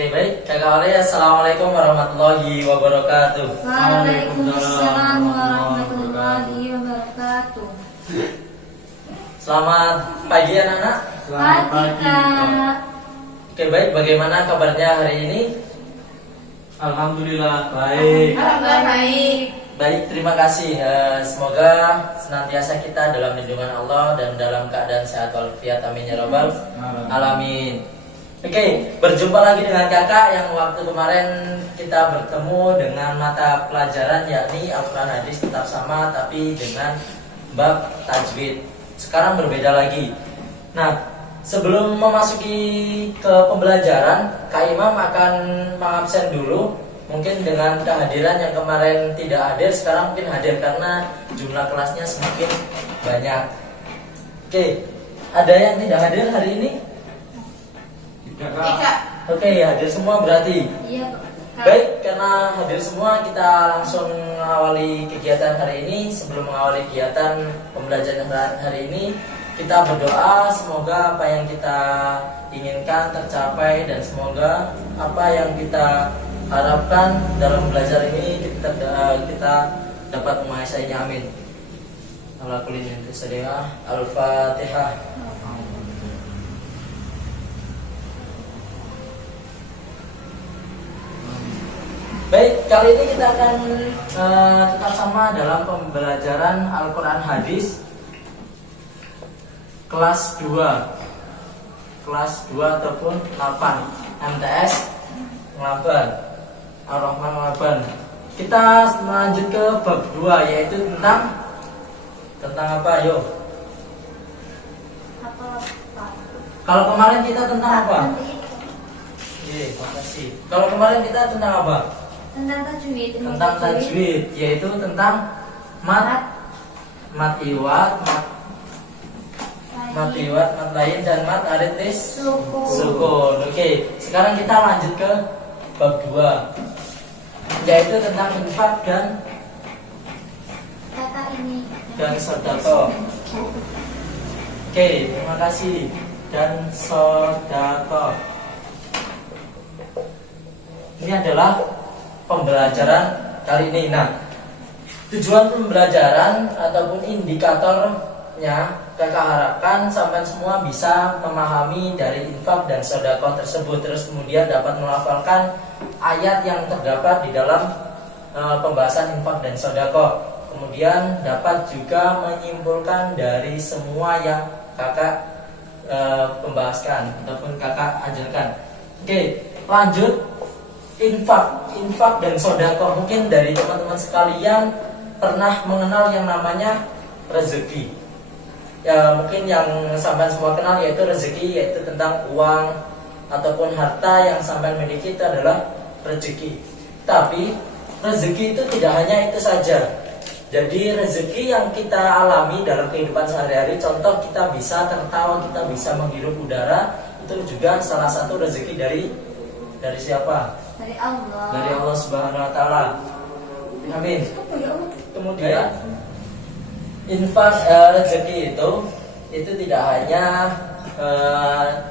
Oke, baik. Kakak Ore, Assalamualaikum warahmatullahi wabarakatuh. Waalaikumsalam warahmatullahi wabarakatuh. Selamat pagi anak-anak. Pagi Kak. Oke, baik. Bagaimana kabarnya hari ini? Alhamdulillah baik. Alhamdulillah baik. Baik, terima kasih. Semoga senantiasa kita dalam lindungan Allah dan dalam keadaan sehat walafiat. Amin ya rabbal alamin. Oke, berjumpa lagi dengan kakak yang waktu kemarin kita bertemu dengan mata pelajaran yakni Al-Quran Hadis tetap sama tapi dengan bab tajwid. Sekarang berbeda lagi. Nah, sebelum memasuki ke pembelajaran, Kak Imam akan mengabsen dulu. Mungkin dengan kehadiran yang kemarin tidak hadir, sekarang mungkin hadir karena jumlah kelasnya semakin banyak. Oke, ada yang tidak hadir hari ini? Tidak Kak. Oke, hadir semua berarti. Iya Kak. Baik, karena hadir semua kita langsung mengawali kegiatan hari ini. Sebelum mengawali kegiatan pembelajaran hari ini, kita berdoa semoga apa yang kita inginkan tercapai dan semoga apa yang kita harapkan dalam belajar ini kita dapat menguasainya. Amin. Ala kulli syai'in Al-Fatihah. Baik, kali ini kita akan tetap sama dalam pembelajaran Al-Quran Hadis kelas 2 ataupun 8 MTS Ngelaban Ar-Rahman Ngelaban. Kita lanjut ke bab 2 yaitu tentang apa yo? Apa Pak? Kalau kemarin kita tentang apa? Nanti Makasih. Kalau kemarin kita tentang apa? tentang tajwid. Tentang tajwid, yaitu tentang mat iwat, mat lain dan mat aritmis sukun. Oke, sekarang kita lanjut ke bab 2 yaitu tentang infak dan Kata ini. sedekah. Oke, terima kasih. Dan sedekah. Ini adalah pembelajaran kali ini. Nah, tujuan pembelajaran ataupun indikatornya kakak harapkan sampai semua bisa memahami dari infak dan sedekah tersebut, terus kemudian dapat melafalkan ayat yang terdapat di dalam pembahasan infak dan sedekah. Kemudian dapat juga menyimpulkan dari semua yang kakak pembahaskan ataupun kakak ajarkan. Oke, lanjut. Infak dan sedekah. Mungkin dari teman-teman sekalian pernah mengenal yang namanya rezeki. Ya, mungkin yang sampai semua kenal yaitu rezeki, yaitu tentang uang ataupun harta yang sampai miliki itu adalah rezeki. Tapi rezeki itu tidak hanya itu saja. Jadi rezeki yang kita alami dalam kehidupan sehari-hari, contoh kita bisa tertawa, kita bisa menghirup udara, itu juga salah satu rezeki dari siapa? Dari Allah. Dari Allah Subhanahu wa taala. Amin. Kemudian infak rezeki itu tidak hanya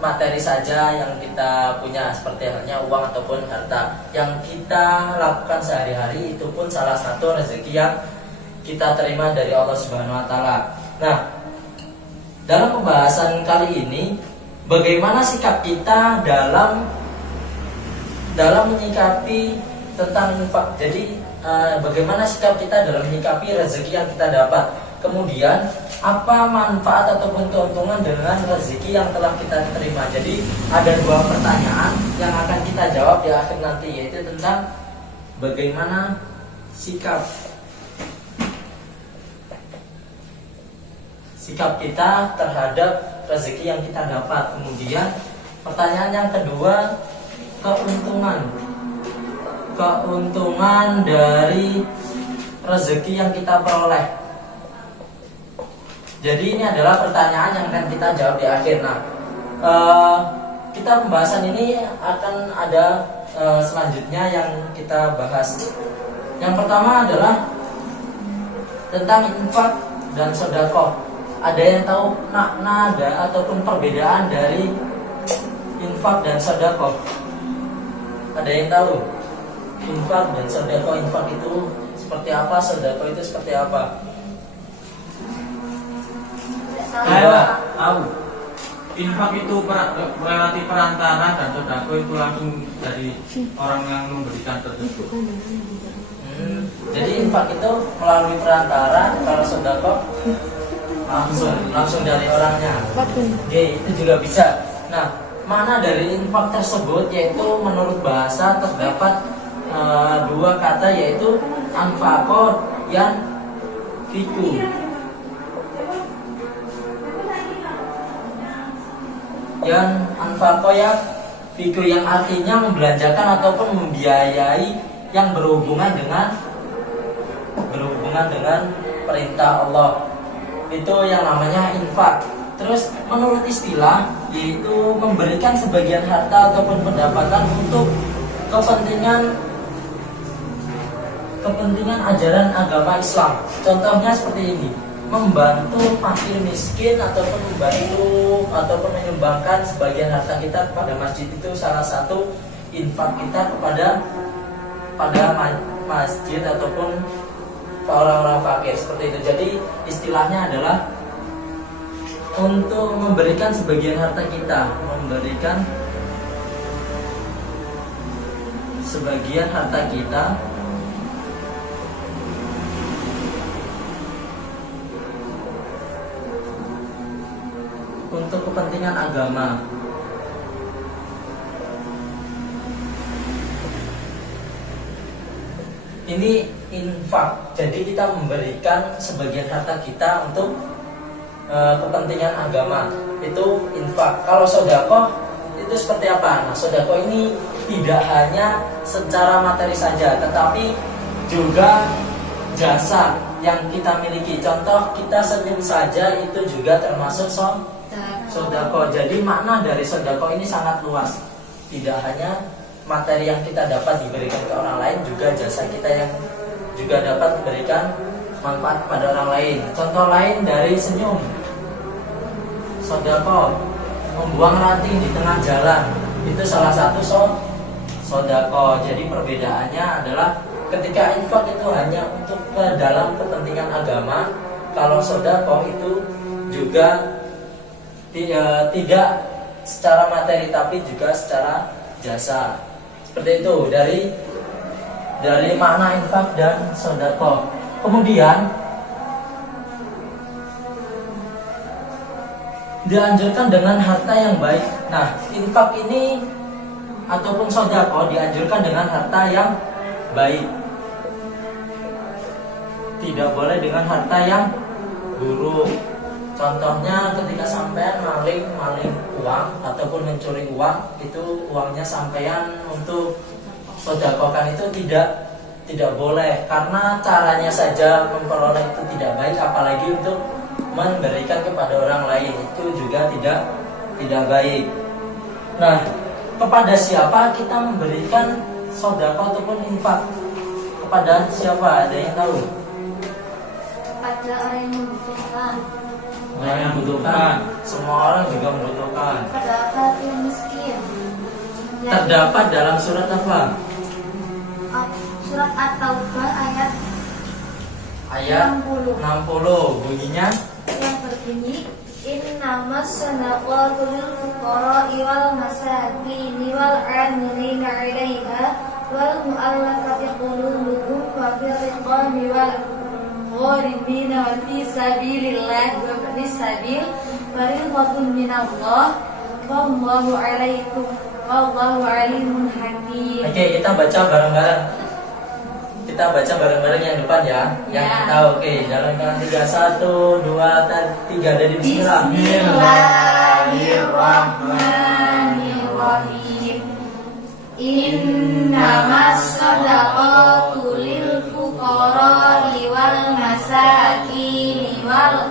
materi saja yang kita punya seperti halnya uang ataupun harta. Yang kita lakukan sehari-hari itu pun salah satu rezeki yang kita terima dari Allah Subhanahu wa taala. Nah, dalam pembahasan kali ini bagaimana sikap kita dalam menyikapi tentang infak. Jadi bagaimana sikap kita dalam menyikapi rezeki yang kita dapat. Kemudian apa manfaat ataupun keuntungan dengan rezeki yang telah kita terima. Jadi ada dua pertanyaan yang akan kita jawab di akhir nanti, yaitu tentang bagaimana sikap kita terhadap rezeki yang kita dapat. Kemudian pertanyaan yang kedua, keuntungan dari rezeki yang kita peroleh. Jadi ini adalah pertanyaan yang akan kita jawab di akhir. Nah, kita pembahasan ini akan ada selanjutnya yang kita bahas. Yang pertama adalah tentang infak dan sedekah. Ada yang tahu makna ataupun perbedaan dari infak dan sedekah? Ada yang tahu? Infak dan sedekah, infak itu seperti apa, sedekah itu seperti apa? Tidak tahu. Saya tahu. Infak itu relatif perantara dan sedekah itu langsung dari orang yang memberikan tersebut. Jadi infak itu melalui perantara, kalau sedekah langsung dari orangnya. Oke, itu juga bisa. Nah, mana dari infak tersebut yaitu menurut bahasa terdapat dua kata yaitu anfaqo yang fiku. Yang anfaqo yang fiku yang artinya membelanjakan ataupun membiayai yang berhubungan dengan perintah Allah. Itu yang namanya infak. Terus menurut istilah yaitu memberikan sebagian harta ataupun pendapatan untuk kepentingan ajaran agama Islam. Contohnya seperti ini: membantu fakir miskin ataupun menyumbangkan sebagian harta kita kepada masjid, itu salah satu infak kita pada masjid ataupun orang-orang fakir seperti itu. Jadi istilahnya adalah untuk memberikan sebagian harta kita, memberikan sebagian harta kita untuk kepentingan agama. Ini infak. Jadi kita memberikan sebagian harta kita untuk kepentingan agama. Itu infak. Kalau sedekah itu seperti apa? Nah, sedekah ini tidak hanya secara materi saja, tetapi juga jasa yang kita miliki. Contoh, kita senyum saja itu juga termasuk sedekah. Jadi makna dari sedekah ini sangat luas. Tidak hanya materi yang kita dapat diberikan ke orang lain, juga jasa kita yang juga dapat memberikan manfaat kepada orang lain. Contoh lain dari senyum, sedekah. Membuang ranting di tengah jalan itu salah satu sedekah. Jadi perbedaannya adalah ketika infak itu hanya untuk dalam kepentingan agama, kalau sedekah itu juga tidak secara materi tapi juga secara jasa. Seperti itu dari makna infak dan sedekah. Kemudian dianjurkan dengan harta yang baik. Nah, infak ini ataupun sedekah dianjurkan dengan harta yang baik. Tidak boleh dengan harta yang buruk. Contohnya ketika sampean maling uang ataupun mencuri uang, itu uangnya sampean untuk sedekahkan itu tidak boleh, karena caranya saja memperoleh itu tidak baik, apalagi untuk memberikan kepada orang lain itu juga tidak baik. Nah, kepada siapa kita memberikan sedekah ataupun infak? Kepada siapa? Ada yang tahu? Pada orang yang membutuhkan. Orang yang membutuhkan. Semua orang juga membutuhkan. Pada fakir miskin. Terdapat dalam surat apa? Surat At-Taubah ayat 60. Bunyinya yang berbunyi, innamas shadaqatu lil fuqara'i wal masakin wal 'amilina 'alaiha wal mu'allafati qulubuhum wa fir riqabi wal gharibina wa fi sabilillah wa ibnis sabil fariidhatun minallah wallahu 'alaikum wallahu 'alimun hakim. Oke, kita baca bareng-bareng. Kita baca bareng-bareng yang depan ya. Yang tahu. Oke, dalam hitungan 3, 1, 2, 3 dari bismillah. Bismillahirrahmanirrahim. Innamas shadaqatu lil fuqara'i wal masakin wal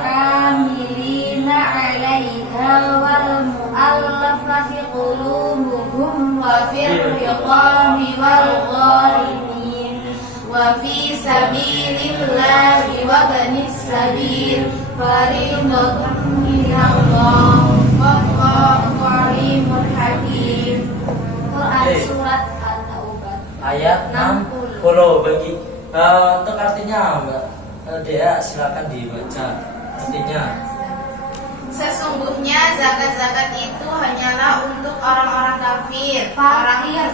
'amilina 'alaiha wal mu'allafati qulubuhum wa fir riqabi wal gharibin wa fi sabilillahi wa ibnis sabil fariidhatun minallah wallahu 'alimun hakim. Oke. surat At-Taubah Ayat 60 bagi untuk artinya Mbak Dea silakan dibaca artinya. Sesungguhnya zakat-zakat itu hanyalah untuk orang-orang kafir, Fakir.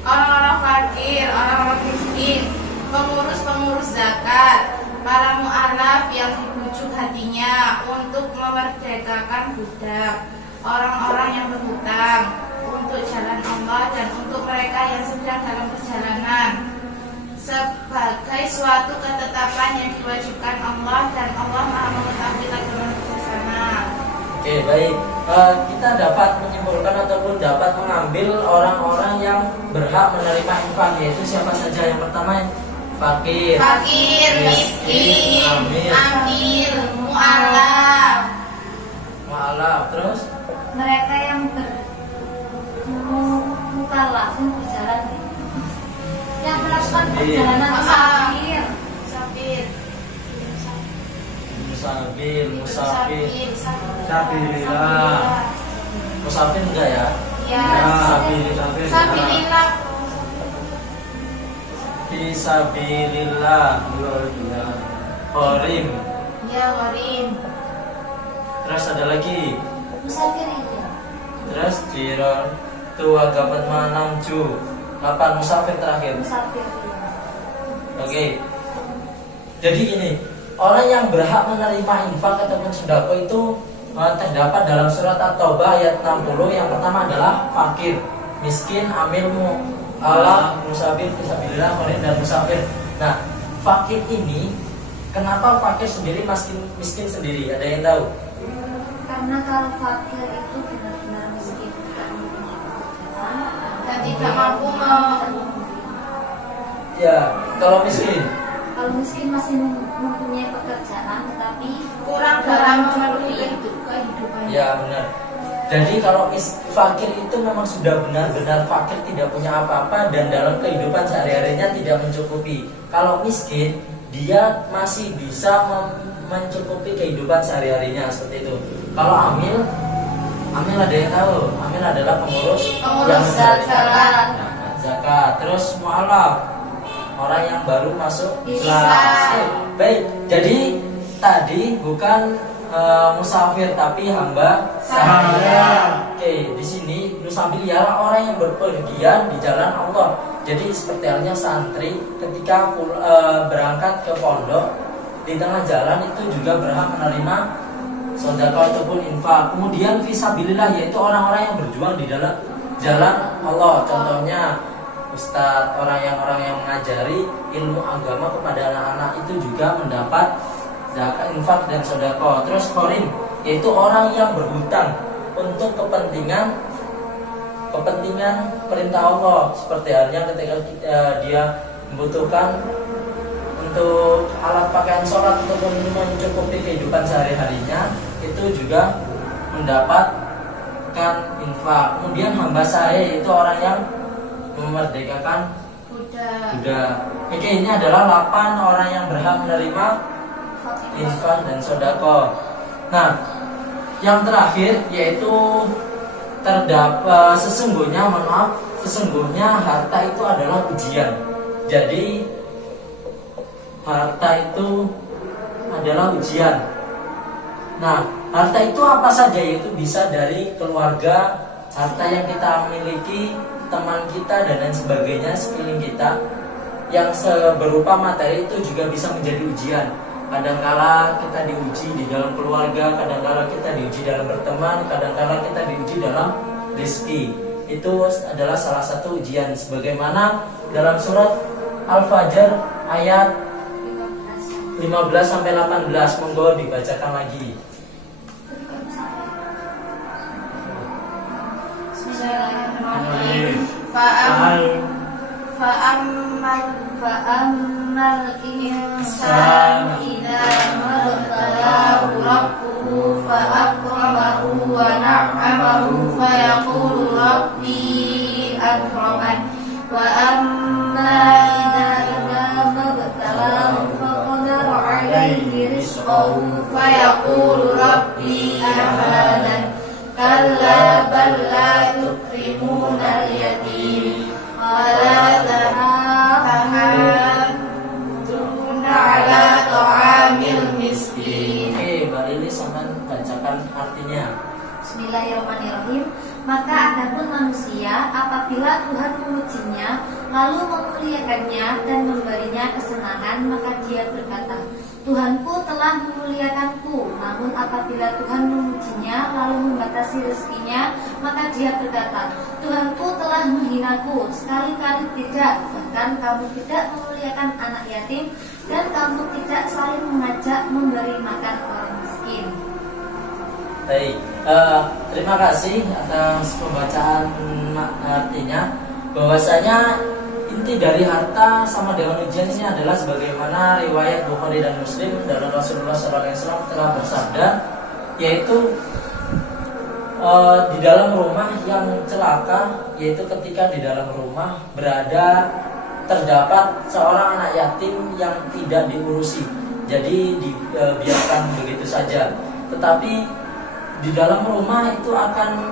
orang-orang fakir, orang-orang miskin, pengurus-pengurus zakat, para mu'alaf yang dibujuk hatinya untuk memerdekakan budak, orang-orang yang berhutang untuk jalan Allah dan untuk mereka yang sedang dalam perjalanan, sebagai suatu ketetapan yang diwajibkan Allah dan Allah Maha mengetahui lagi Maha bijaksana. Oke, baik. Kita dapat menyimpulkan ataupun dapat mengambil orang-orang yang berhak menerima infak, yaitu siapa saja. Yang pertama fakir, Miskin, amil, amil, mu'alaf, terus mereka yang mukallaf berjalan, yang melakukan perjalanan musafir, musafir. Sabilillah. Musafir enggak ya? Ya, Sabilillah. sabilillah. Fisabilillah. Qorim. Ya, warim. Terus ada lagi. Musafir itu. Terus jiron tua gapat manam ju 8 musafir terakhir. Musafir. Oke. Jadi ini orang yang berhak menerima infak ataupun sedekah itu terdapat dalam surat At-Taubah ayat 60. Yang pertama adalah fakir, miskin, amil, mu'alaf, musafir, fisabilillah, qorim dan musafir. Nah, fakir ini kenapa fakir sendiri, miskin sendiri? Ada yang tahu? Karena kalau fakir itu benar-benar miskin, tidak mempunyai pekerjaan dan tidak mampu Ya, kalau miskin. kalau miskin masih mempunyai pekerjaan tetapi kurang dalam memenuhi kehidupan. Ya, benar. Jadi kalau fakir itu memang sudah benar-benar fakir, tidak punya apa-apa dan dalam kehidupan sehari-harinya tidak mencukupi. Kalau miskin, dia masih bisa mencukupi kehidupan sehari-harinya seperti itu. Kalau amil ada yang tahu? Amil adalah pengurus yang zakat. Zakat. Terus mu'alaf, orang yang baru masuk Islam. Baik. Jadi tadi bukan musafir tapi hamba sahaya. Oke, di sini nusabilillah orang yang berpergian di jalan Allah. Jadi seperti halnya santri ketika berangkat ke pondok di tengah jalan itu juga berhak menerima sedekah ataupun infak. Kemudian fisabilillah yaitu orang-orang yang berjuang di dalam jalan Allah. Contohnya ustadz, orang yang mengajari ilmu agama kepada anak-anak itu juga mendapat zakat, infak dan sedekah. Terus qorim yaitu orang yang berhutang untuk kepentingan perintah Allah, seperti halnya ketika dia membutuhkan untuk alat pakaian sholat ataupun mencukupi kehidupan sehari-harinya, itu juga mendapatkan infak. Kemudian hamba sahaya yaitu orang yang memerdekakan budak. Oke, ini adalah 8 orang yang berhak menerima infak dan sedekah. Nah, yang terakhir yaitu sesungguhnya harta itu adalah ujian. Jadi harta itu adalah ujian. Nah, harta itu apa saja? Yaitu bisa dari keluarga, harta yang kita miliki, teman kita dan lain sebagainya, sekeliling kita. Yang berupa materi itu juga bisa menjadi ujian. Kadangkala kita diuji di dalam keluarga, kadangkala kita diuji dalam berteman, kadangkala kita diuji dalam rezeki. Itu adalah salah satu ujian. Sebagaimana dalam surat Al-Fajr ayat 15-18, monggo dibacakan lagi. Bismillahirrahmanirrahim. Fa'ammal insanu idza mabtalahu rabbuhu fa'akramahu wa na'amahu fayaqulu rabbi akraman wa amma idza mabtalahu faqadara alayhi rizqahu fayaqulu rabbi ahanan kalla bal la manusia apabila Tuhan memujinya, lalu memuliakannya dan memberinya kesenangan, maka dia berkata, Tuhanku telah memuliakanku. Namun apabila Tuhan memujinya, lalu membatasi rezekinya, maka dia berkata, Tuhanku telah menghinaku. Sekali-kali tidak, bahkan kamu tidak memuliakan anak yatim, dan kamu tidak saling mengajak memberi makan orang miskin. Baik, terima kasih atas pembacaan artinya. Bahwasanya inti dari harta sama dengan ujian ini adalah sebagaimana riwayat Bukhari dan Muslim dari Rasulullah SAW telah bersabda, yaitu di dalam rumah yang celaka, yaitu ketika di dalam rumah terdapat seorang anak yatim yang tidak diurusi, jadi dibiarkan begitu saja. Tetapi di dalam rumah itu akan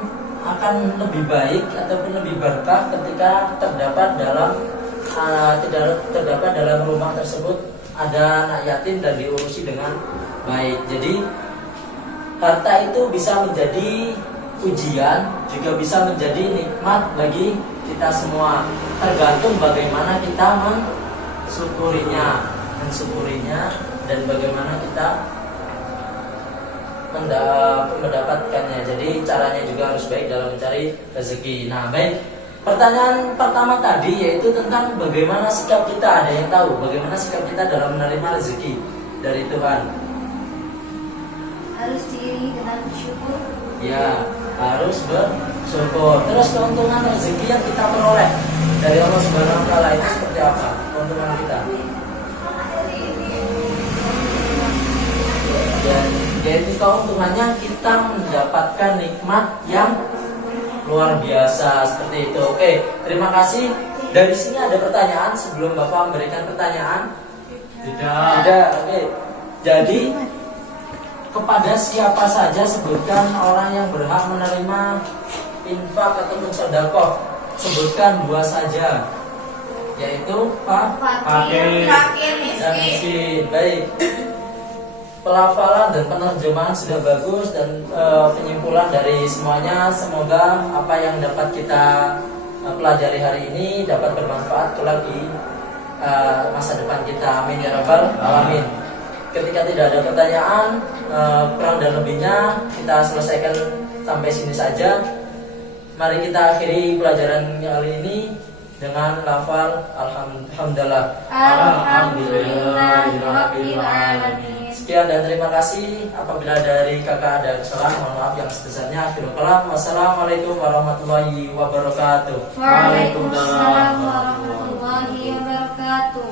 lebih baik ataupun lebih berkah ketika terdapat dalam rumah tersebut ada anak yatim dan diurusi dengan baik. Jadi harta itu bisa menjadi ujian, juga bisa menjadi nikmat bagi kita semua, tergantung bagaimana kita mensyukurinya dan bagaimana kita mendapatkannya. Jadi caranya juga harus baik dalam mencari rezeki. Nah, baik. Pertanyaan pertama tadi yaitu tentang bagaimana sikap kita. Ada yang tahu bagaimana sikap kita dalam menerima rezeki dari Tuhan? Harus diiringi dengan bersyukur. Ya, harus bersyukur. Terus keuntungan rezeki yang kita peroleh dari Allah Subhanahu wa taala itu seperti apa? Keuntungan kita. Yaitu keuntungannya kita mendapatkan nikmat yang luar biasa seperti itu. Oke, terima kasih. Dari sini ada pertanyaan sebelum Bapak memberikan pertanyaan? Tidak. Oke. Jadi kepada siapa saja sebutkan orang yang berhak menerima infak ataupun sedekah. Sebutkan 2 saja, yaitu fakir dan miskin. Baik. Pelafalan dan penerjemahan sudah bagus dan penyimpulan dari semuanya, semoga apa yang dapat kita pelajari hari ini dapat bermanfaat kelak di masa depan kita. Amin ya rabbal alamin. Ketika tidak ada pertanyaan, kurang dan lebihnya kita selesaikan sampai sini saja. Mari kita akhiri pelajaran kali ini dengan lafal alhamdulillah. Alhamdulillahirabbil alamin. Sekian dan terima kasih. Apabila dari kakak ada kesalahan, mohon maaf yang sebesarnya. Akhirul kalam. Wassalamualaikum warahmatullahi wabarakatuh. Waalaikumsalam warahmatullahi wabarakatuh.